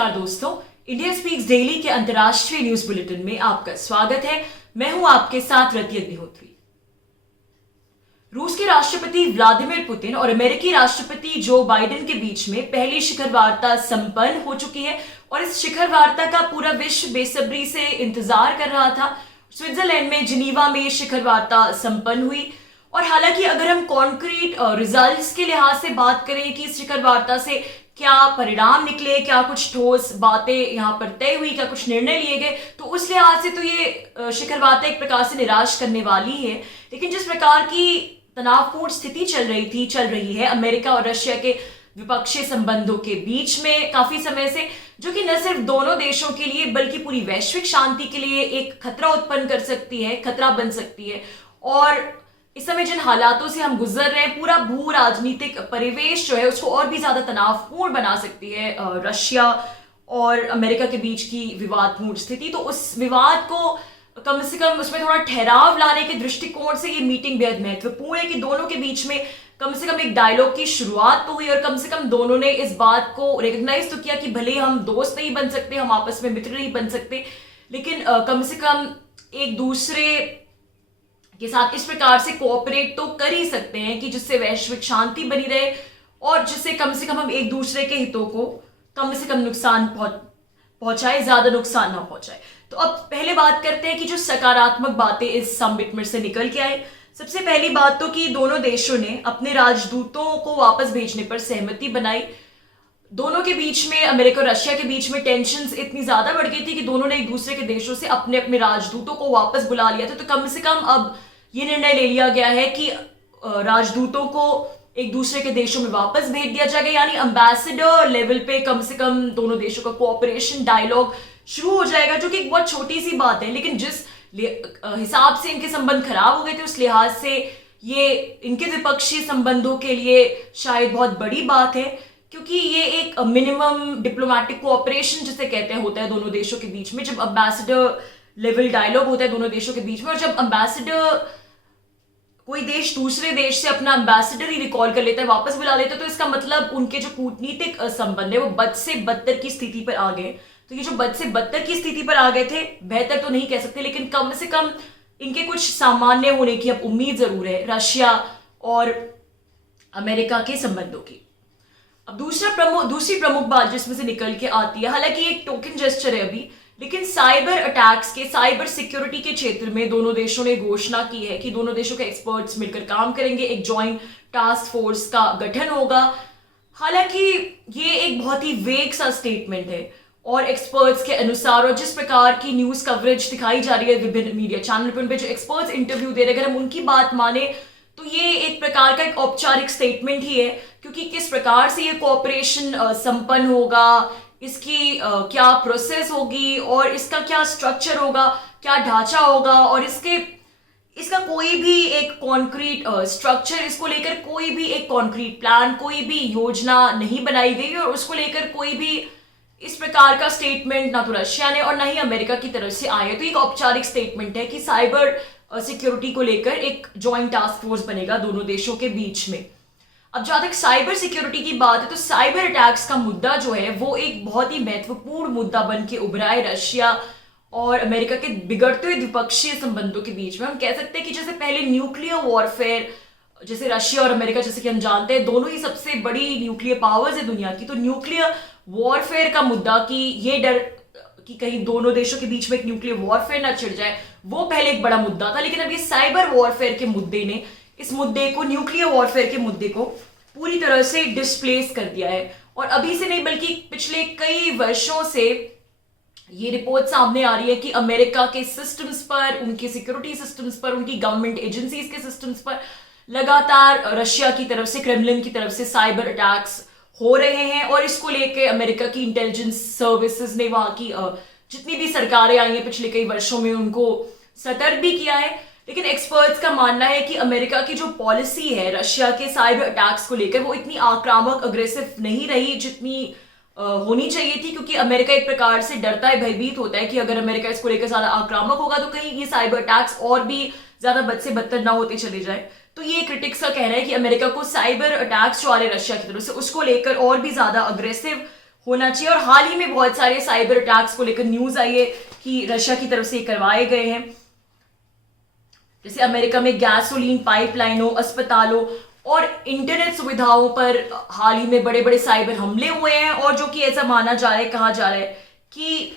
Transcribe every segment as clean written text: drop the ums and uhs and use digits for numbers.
नमस्कार दोस्तों, India speaks daily के अंतर्राष्ट्रीय न्यूज बुलेटिन में आपका स्वागत है। मैं हूं आपके साथ रति अग्निहोत्री। रूस के राष्ट्रपति व्लादिमीर पुतिन और अमेरिकी राष्ट्रपति जो बाइडेन के बीच में पहली शिखर वार्ता संपन्न हो चुकी है और इस शिखर वार्ता का पूरा विश्व बेसब्री से इंतजार कर रहा था। स्विट्जरलैंड में जिनीवा में शिखर वार्ता संपन्न हुई और हालांकि अगर हम कॉन्क्रीट रिजल्ट्स के लिहाज से बात करें कि इस शिखर वार्ता से क्या परिणाम निकले, क्या कुछ ठोस बातें यहाँ पर तय हुई, क्या कुछ निर्णय लिए गए, तो उस लिहाज से तो ये शिखर वार्ता एक प्रकार से निराश करने वाली है। लेकिन जिस प्रकार की तनावपूर्ण स्थिति चल रही है अमेरिका और रशिया के द्विपक्षीय संबंधों के बीच में काफी समय से, जो कि न सिर्फ दोनों देशों के लिए बल्कि पूरी वैश्विक शांति के लिए एक खतरा उत्पन्न कर सकती है, खतरा बन सकती है। और इस समय जिन हालातों से हम गुजर रहे हैं, पूरा भू राजनीतिक परिवेश जो है उसको और भी ज्यादा तनावपूर्ण बना सकती है रशिया और अमेरिका के बीच की विवादपूर्ण स्थिति। तो उस विवाद को कम से कम उसमें थोड़ा ठहराव लाने के दृष्टिकोण से ये मीटिंग बेहद महत्वपूर्ण है कि दोनों के बीच में कम से कम एक डायलॉग की शुरुआत तो हुई और कम से कम दोनों ने इस बात को रिकॉग्नाइज तो किया कि भले हम दोस्त नहीं बन सकते, हम आपस में मित्र नहीं बन सकते, लेकिन कम से कम एक दूसरे के साथ इस प्रकार से कोऑपरेट तो कर ही सकते हैं कि जिससे वैश्विक शांति बनी रहे और जिससे कम से कम हम एक दूसरे के हितों को कम से कम नुकसान पहुंचाए, ज्यादा नुकसान ना पहुंचाए। तो अब पहले बात करते हैं कि जो सकारात्मक बातें इस समिट में से निकल के आए। सबसे पहली बात तो कि दोनों देशों ने अपने राजदूतों को वापस भेजने पर सहमति बनाई। दोनों के बीच में, अमेरिका और रशिया के बीच में टेंशन्स इतनी ज्यादा बढ़ गई थी कि दोनों ने एक दूसरे के देशों से अपने अपने राजदूतों को वापस बुला लिया था। तो कम से कम अब ये निर्णय ले लिया गया है कि राजदूतों को एक दूसरे के देशों में वापस भेज दिया जाएगा, यानी एम्बेसडर लेवल पे कम से कम दोनों देशों का कोऑपरेशन डायलॉग शुरू हो जाएगा, जो कि एक बहुत छोटी सी बात है। लेकिन जिस हिसाब से इनके संबंध खराब हो गए थे उस लिहाज से ये इनके द्विपक्षीय संबंधों के लिए शायद बहुत बड़ी बात है, क्योंकि ये एक मिनिमम डिप्लोमेटिक कोऑपरेशन जिसे कहते हैं होता है दोनों देशों के बीच में, जब एम्बेसडर लेवल डायलॉग होता है दोनों देशों के बीच में। और जब एम्बेसडर कोई देश दूसरे देश से अपना एम्बेसडर ही रिकॉल कर लेता है, वापस बुला लेता है, तो इसका मतलब उनके जो कूटनीतिक संबंध है वो बद से बदतर की स्थिति पर आ गए। तो ये जो बद से बदतर की स्थिति पर आ गए थे, बेहतर तो नहीं कह सकते, लेकिन कम से कम इनके कुछ सामान्य होने की अब उम्मीद जरूर है रशिया और अमेरिका के संबंधों की। अब दूसरी प्रमुख बात जिसमें से निकल के आती है, हालांकि एक टोकन जेस्चर है अभी, लेकिन साइबर अटैक्स के, साइबर सिक्योरिटी के क्षेत्र में दोनों देशों ने घोषणा की है कि दोनों देशों के एक्सपर्ट्स मिलकर काम करेंगे, एक जॉइंट टास्क फोर्स का गठन होगा। हालांकि ये एक बहुत ही वेग सा स्टेटमेंट है और एक्सपर्ट्स के अनुसार और जिस प्रकार की न्यूज कवरेज दिखाई जा रही है विभिन्न मीडिया चैनल पर, उन पे जो एक्सपर्ट्स इंटरव्यू दे रहे हैं, अगर हम उनकी बात माने तो ये एक प्रकार का एक औपचारिक स्टेटमेंट ही है, क्योंकि किस प्रकार से ये कोऑपरेशन संपन्न होगा, इसकी क्या प्रोसेस होगी और इसका क्या स्ट्रक्चर होगा, क्या ढांचा होगा और इसका कोई भी एक कॉन्क्रीट स्ट्रक्चर, इसको लेकर कोई भी एक कॉन्क्रीट प्लान, कोई भी योजना नहीं बनाई गई और उसको लेकर कोई भी इस प्रकार का स्टेटमेंट ना तो रशिया ने और ना ही अमेरिका की तरफ से आया। तो एक औपचारिक स्टेटमेंट है कि साइबर सिक्योरिटी को लेकर एक जॉइंट टास्क फोर्स बनेगा दोनों देशों के बीच में। अब जहां तक साइबर सिक्योरिटी की बात है तो साइबर अटैक्स का मुद्दा जो है वो एक बहुत ही महत्वपूर्ण मुद्दा बन के उभरा है रशिया और अमेरिका के बिगड़ते हुए द्विपक्षीय संबंधों के बीच में। हम कह सकते हैं कि जैसे पहले न्यूक्लियर वॉरफेयर, जैसे रशिया और अमेरिका जैसे कि हम जानते हैं दोनों ही सबसे बड़ी न्यूक्लियर पावर्स है दुनिया की, तो न्यूक्लियर वॉरफेयर का मुद्दा कि ये डर कि कहीं दोनों देशों के बीच में एक न्यूक्लियर वॉरफेयर ना छिड़ जाए, वो पहले एक बड़ा मुद्दा था। लेकिन अब ये साइबर वॉरफेयर के मुद्दे ने इस मुद्दे को, न्यूक्लियर वॉरफेयर के मुद्दे को पूरी तरह से डिस्प्लेस कर दिया है। और अभी से नहीं बल्कि पिछले कई वर्षों से ये रिपोर्ट सामने आ रही है कि अमेरिका के सिस्टम्स पर, उनके सिक्योरिटी सिस्टम्स पर, उनकी गवर्नमेंट एजेंसीज के सिस्टम्स पर लगातार रशिया की तरफ से, क्रेमलिन की तरफ से साइबर अटैक्स हो रहे हैं। और इसको लेके अमेरिका की इंटेलिजेंस सर्विसेज ने, वहां की जितनी भी सरकारें आई हैं पिछले कई वर्षों में, उनको सतर्क भी किया है। लेकिन एक्सपर्ट्स का मानना है कि अमेरिका की जो पॉलिसी है रशिया के साइबर अटैक्स को लेकर वो इतनी आक्रामक, अग्रेसिव नहीं रही जितनी होनी चाहिए थी, क्योंकि अमेरिका एक प्रकार से डरता है, भयभीत होता है कि अगर अमेरिका इसको लेकर ज्यादा आक्रामक होगा तो कहीं ये साइबर अटैक्स और भी ज्यादा बद से बदतर ना होते चले जाए। तो ये क्रिटिक्स का कहना है कि अमेरिका को साइबर अटैक्स जो आ रहे रशिया की तरफ से उसको लेकर और भी ज्यादा अग्रेसिव होना चाहिए। और हाल ही में बहुत सारे साइबर अटैक्स को लेकर न्यूज आई है कि रशिया की तरफ से करवाए गए हैं। जैसे अमेरिका में गैसोलीन पाइपलाइनों, अस्पतालों और इंटरनेट सुविधाओं पर हाल ही में बड़े बड़े साइबर हमले हुए हैं, और जो कि ऐसा माना जा रहा है, कहा जा रहा है कि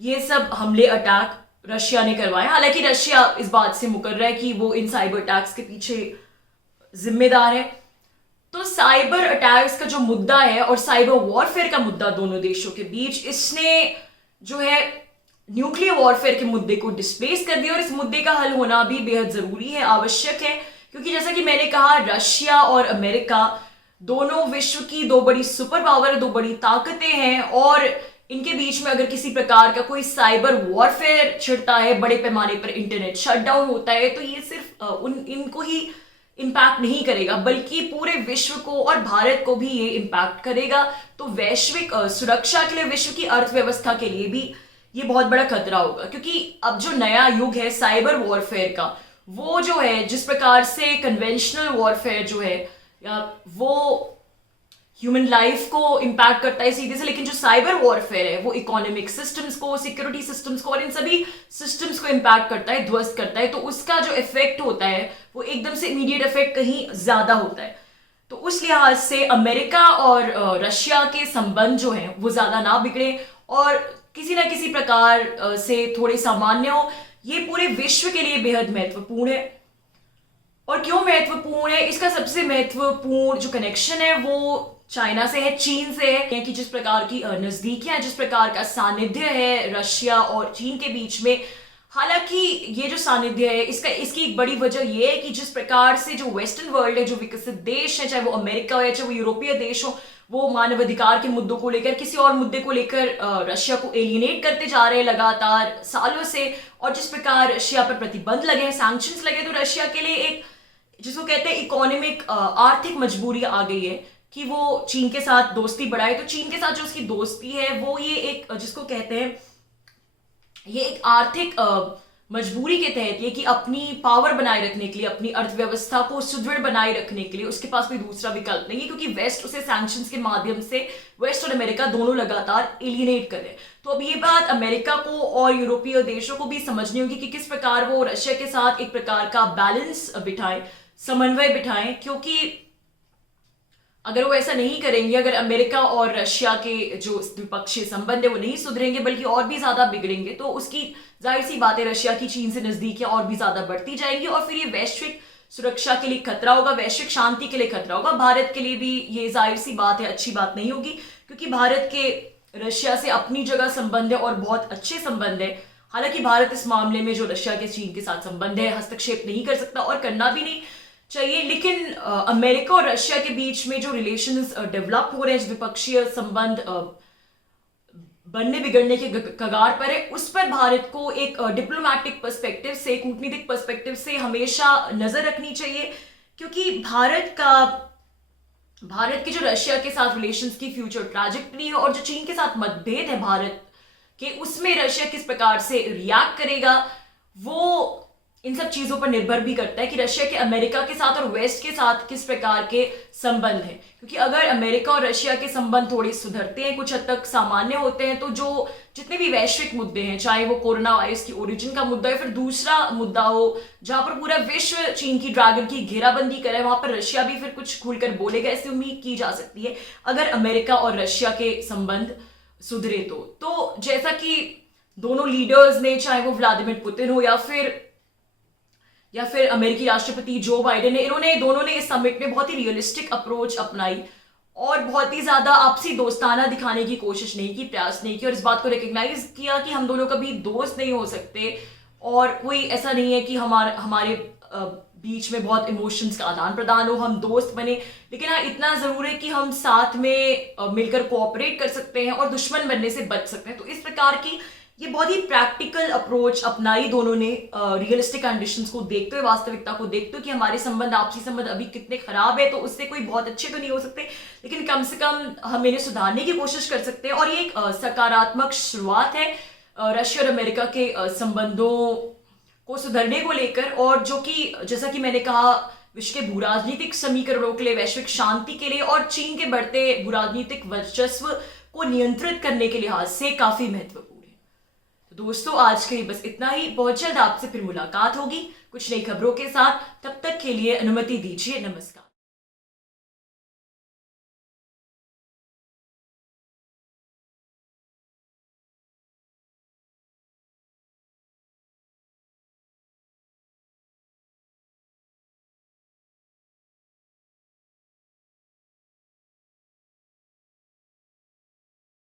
ये सब हमले अटैक रशिया ने करवाए। हालांकि रशिया इस बात से मुकर रहा है कि वो इन साइबर अटैक्स के पीछे जिम्मेदार है। तो साइबर अटैक्स का जो मुद्दा है और साइबर वॉरफेयर का मुद्दा दोनों देशों के बीच, इसने जो है न्यूक्लियर वॉरफेयर के मुद्दे को डिस्प्लेस कर दिया, और इस मुद्दे का हल होना भी बेहद जरूरी है, आवश्यक है। क्योंकि जैसा कि मैंने कहा, रशिया और अमेरिका दोनों विश्व की दो बड़ी सुपर पावर, दो बड़ी ताकतें हैं, और इनके बीच में अगर किसी प्रकार का कोई साइबर वॉरफेयर छिड़ता है, बड़े पैमाने पर इंटरनेट शटडाउन होता है, तो ये सिर्फ इनको ही इंपैक्ट नहीं करेगा, बल्कि पूरे विश्व को और भारत को भी ये इंपैक्ट करेगा। तो वैश्विक सुरक्षा के लिए, विश्व की अर्थव्यवस्था के लिए भी ये बहुत बड़ा खतरा होगा। क्योंकि अब जो नया युग है साइबर वॉरफेयर का, वो जो है जिस प्रकार से कन्वेंशनल वॉरफेयर जो है वो ह्यूमन लाइफ को इंपैक्ट करता है सीधे से, लेकिन जो साइबर वॉरफेयर है वो इकोनॉमिक सिस्टम्स को, सिक्योरिटी सिस्टम्स को और इन सभी सिस्टम्स को इंपैक्ट करता है, ध्वस्त करता है। तो उसका जो इफेक्ट होता है वो एकदम से इमीडिएट इफेक्ट कहीं ज्यादा होता है। तो उस लिहाज से अमेरिका और रशिया के संबंध जो हैं वो ज्यादा ना बिगड़े और किसी ना किसी प्रकार से थोड़े सामान्य हो, ये पूरे विश्व के लिए बेहद महत्वपूर्ण है। और क्यों महत्वपूर्ण है? इसका सबसे महत्वपूर्ण जो कनेक्शन है वो चाइना से है, चीन से है, कि जिस प्रकार की नजदीकियां, जिस प्रकार का सानिध्य है रशिया और चीन के बीच में। हालांकि ये जो सानिध्य है इसकी एक बड़ी वजह ये है कि जिस प्रकार से जो वेस्टर्न वर्ल्ड है, जो विकसित देश है, चाहे वो अमेरिका हो या चाहे वो यूरोपीय देश हो, वो मानवाधिकार के मुद्दों को लेकर, किसी और मुद्दे को लेकर रशिया को एलिनेट करते जा रहे हैं लगातार सालों से। और जिस प्रकार रशिया पर प्रतिबंध लगे हैं, सैंक्शंस लगे, तो रशिया के लिए एक जिसको कहते हैं इकोनॉमिक आर्थिक मजबूरी आ गई है कि वो चीन के साथ दोस्ती बढ़ाए। तो चीन के साथ जो उसकी दोस्ती है वो ये एक जिसको कहते हैं, ये एक आर्थिक मजबूरी के तहत ये कि अपनी पावर बनाए रखने के लिए, अपनी अर्थव्यवस्था को सुदृढ़ बनाए रखने के लिए उसके पास कोई दूसरा विकल्प नहीं है, क्योंकि वेस्ट उसे सैंक्शंस के माध्यम से, वेस्ट और अमेरिका दोनों लगातार एलिनेट कर रहे हैं। तो अब ये बात अमेरिका को और यूरोपीय देशों को भी समझनी होगी कि किस प्रकार वो रशिया के साथ एक प्रकार का बैलेंस बिठाएं, समन्वय बिठाएं। क्योंकि अगर वो ऐसा नहीं करेंगे, अगर अमेरिका और रशिया के जो द्विपक्षीय संबंध है वो नहीं सुधरेंगे बल्कि और भी ज्यादा बिगड़ेंगे, तो उसकी जाहिर सी बात है रशिया की चीन से नजदीकियां और भी ज्यादा बढ़ती जाएंगी, और फिर ये वैश्विक सुरक्षा के लिए खतरा होगा, वैश्विक शांति के लिए खतरा होगा। भारत के लिए भी ये जाहिर सी बात है अच्छी बात नहीं होगी, क्योंकि भारत के रशिया से अपनी जगह संबंध है और बहुत अच्छे संबंध है। हालांकि भारत इस मामले में जो रशिया के चीन के साथ संबंध है हस्तक्षेप नहीं कर सकता और करना भी नहीं चाहिए। लेकिन अमेरिका और रशिया के बीच में जो रिलेशंस डेवलप हो रहे हैं, द्विपक्षीय संबंध बनने बिगड़ने के कगार पर है, उस पर भारत को एक डिप्लोमैटिक पर्सपेक्टिव से, कूटनीतिक पर्सपेक्टिव से हमेशा नजर रखनी चाहिए। क्योंकि भारत के जो रशिया के साथ रिलेशंस की फ्यूचर ट्रैजेक्टरी है और जो चीन के साथ मतभेद है भारत के, उसमें रशिया किस प्रकार से रिएक्ट करेगा, वो इन सब चीजों पर निर्भर भी करता है कि रशिया के अमेरिका के साथ और वेस्ट के साथ किस प्रकार के संबंध हैं। क्योंकि अगर अमेरिका और रशिया के संबंध थोड़े सुधरते हैं, कुछ हद तक सामान्य होते हैं, तो जो जितने भी वैश्विक मुद्दे हैं, चाहे वो कोरोना वायरस की ओरिजिन का मुद्दा है, फिर दूसरा मुद्दा हो जहां पर पूरा विश्व चीन की ड्रैगन की घेराबंदी करे, वहां पर रशिया भी फिर कुछ खुलकर बोलेगा, ऐसी उम्मीद की जा सकती है अगर अमेरिका और रशिया के संबंध सुधरे तो जैसा कि दोनों लीडर्स ने, चाहे वो व्लादिमीर पुतिन हो या फिर अमेरिकी राष्ट्रपति जो बाइडेन ने, इन्होंने दोनों ने इस समिट में बहुत ही रियलिस्टिक अप्रोच अपनाई और बहुत ही ज्यादा आपसी दोस्ताना दिखाने की कोशिश नहीं की, प्रयास नहीं की, और इस बात को रिकग्नाइज किया कि हम दोनों कभी दोस्त नहीं हो सकते और कोई ऐसा नहीं है कि हमारे बीच में बहुत इमोशंस का आदान प्रदान हो, हम दोस्त बने। लेकिन हाँ, इतना जरूर है कि हम साथ में मिलकर कोऑपरेट कर सकते हैं और दुश्मन बनने से बच सकते हैं। तो इस प्रकार की ये बहुत ही प्रैक्टिकल अप्रोच अपनाई दोनों ने, रियलिस्टिक कंडीशंस को देखते हुए, वास्तविकता को देखते हुए कि हमारे संबंध, आपसी संबंध अभी कितने खराब है, तो उससे कोई बहुत अच्छे तो नहीं हो सकते, लेकिन कम से कम हम इन्हें सुधारने की कोशिश कर सकते हैं। और ये एक सकारात्मक शुरुआत है रशिया और अमेरिका के संबंधों को सुधरने को लेकर, और जो कि जैसा कि मैंने कहा, विश्व के भूराजनीतिक समीकरणों के लिए, वैश्विक शांति के लिए और चीन के बढ़ते भूराजनीतिक वर्चस्व को नियंत्रित करने के लिहाज से काफी महत्वपूर्ण है। तो दोस्तों आज के लिए बस इतना ही। बहुत जल्द आपसे फिर मुलाकात होगी कुछ नई खबरों के साथ। तब तक के लिए अनुमति दीजिए। नमस्कार।